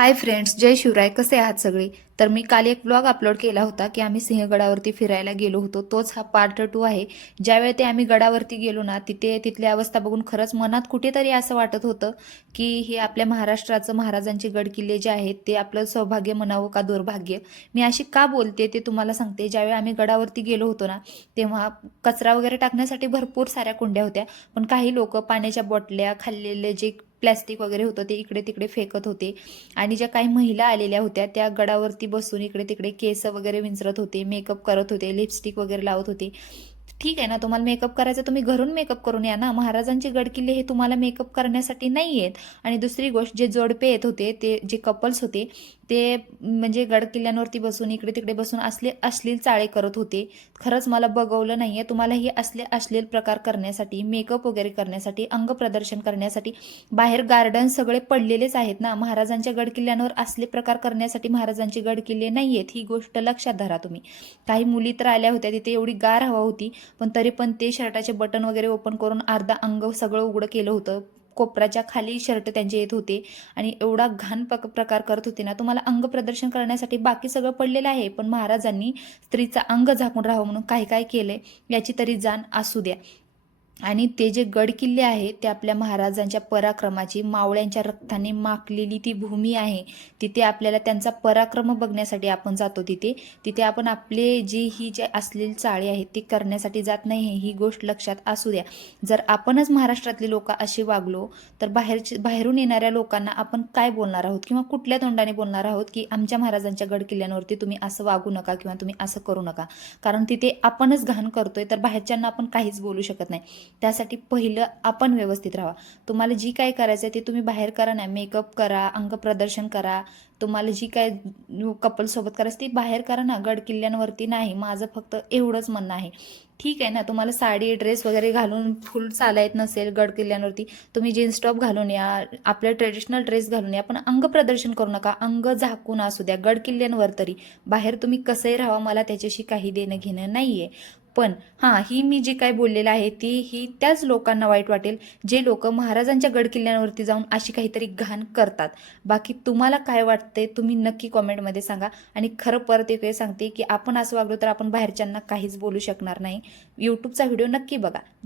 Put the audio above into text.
Hi friends, जय शिवराय. कसे आहात सगळे? तर मी काल एक ब्लॉग अपलोड केला होता की आम्ही सिंहगडावरती फिरायला गेलो होतो. तोच हा पार्ट 2 आहे. ज्यावेळी ते आम्ही गडावरती गेलो ना, तिथली अवस्था बघून खरंच मनात कुठेतरी असं वाटत होतं की हे आपल्या महाराष्ट्राचं महाराजांचे गडकिल्ले जे आहेत ते आपलं सौभाग्य म्हणावं का दुर्भाग्य. मी अशी का बोलते ते तुम्हाला सांगते. ज्यावेळी आम्ही गडावरती गेलो होतो ना, तेव्हा कचरा वगैरे टाकण्यासाठी भरपूर साऱ्या कुंड्या होत्या. पण काही लोक पाण्याच्या बॉटल्या, खाल्लेले जे प्लॅस्टिक वगैरे होतं ते इकडे तिकडे फेकत होते. आणि ज्या काही महिला आलेल्या होत्या त्या गडावरती बसून इकडे तिकडे केस वगैरे विंचरत होते, मेकअप करत होते, लिपस्टिक वगैरे लावत होते. ठीक आहे ना, तुम्हाला मेकअप करायचा तुम्ही घरून मेकअप करून या ना. महाराजांचे गडकिल्ले हे तुम्हाला मेकअप करण्यासाठी नाही आहेत. आणि दुसरी गोष्ट, जे जोडपे येत होते, ते जे कपल्स होते, ते म्हणजे गडकिल्ल्यांवरती बसून इकडे तिकडे बसून असले अश्लील चाळे करत होते. खरंच मला बघवलं नाहीये. तुम्हाला हे असले अश्लील प्रकार करण्यासाठी, मेकअप वगैरे करण्यासाठी, अंग प्रदर्शन करण्यासाठी बाहेर गार्डन सगळे पडलेलेच आहेत ना. महाराजांच्या गडकिल्ल्यांवर असले प्रकार करण्यासाठी महाराजांचे गडकिल्ले नाही आहेत, ही गोष्ट लक्षात धरा तुम्ही. काही मुली तर आल्या होत्या, तिथे एवढी गार हवा होती, पण तरी पण ते शर्टाचे बटन वगैरे ओपन करून अर्धा अंग सगळं उघडं केलं होतं. कोपराच्या खाली शर्ट त्यांचे येत होते आणि एवढा घाण प्रकार करत होते ना. तुम्हाला अंग प्रदर्शन करण्यासाठी बाकी सगळं पडलेलं आहे, पण महाराजांनी स्त्रीचा अंग झाकून राहावं म्हणून काय काय केलंय याची तरी जाण असू द्या. आणि ते जे गडकिल्ले आहेत ते आपल्या महाराजांच्या पराक्रमाची, मावळ्यांच्या रक्ताने माखलेली ती भूमी आहे. तिथे आपल्याला त्यांचा पराक्रम बघण्यासाठी आपण जातो. तिथे आपण आपले ही जे असलेली चाळे आहेत ती करण्यासाठी जात नाही, ही गोष्ट लक्षात असू द्या. जर आपणच महाराष्ट्रातले लोक असे वागलो तर बाहेरून येणाऱ्या लोकांना आपण काय बोलणार आहोत किंवा कुठल्या तोंडाने बोलणार आहोत की आमच्या महाराजांच्या गडकिल्ल्यांवरती तुम्ही असं वागू नका किंवा तुम्ही असं करू नका. कारण तिथे आपणच घाण करतोय, तर बाहेरच्यांना आपण काहीच बोलू शकत नाही. त्यासाठी पहिलं आपण व्यवस्थित राहा. तुम्हाला जी काय करायचं आहे ते तुम्ही बाहेर करा ना. मेकअप करा, अंग प्रदर्शन करा. तुम्हाला जी काय कपलसोबत करायचं ती बाहेर करा ना, गडकिल्ल्यांवरती नाही. माझं फक्त एवढंच म्हणणं आहे. ठीक आहे ना, तुम्हाला साडी ड्रेस वगैरे घालून फुल चाला येत नसेल गडकिल्ल्यांवरती, तुम्ही जीन्स टॉप घालून या, आपलं ट्रेडिशनल ड्रेस घालून या, पण अंग प्रदर्शन करू नका. अंग झाकून असू द्या गडकिल्ल्यांवर तरी. बाहेर तुम्ही कसंही राहा, मला त्याच्याशी काही देणं घेणं नाही आहे. पण हां, ही मी जी काय बोललेलं आहे ही त्याच लोकांना वाईट वाटेल जे लोक महाराजांच्या गडकिल्ल्यांवरती जाऊन अशी काहीतरी घाण करतात. बाकी तुम्हाला काय वाटते तुम्ही नक्की कॉमेंटमध्ये सांगा. आणि खरं परत एक वेळ सांगते की आपण असं वागलो तर आपण बाहेरच्यांना काहीच बोलू शकणार नाही. यूट्यूबचा व्हिडिओ नक्की बघा.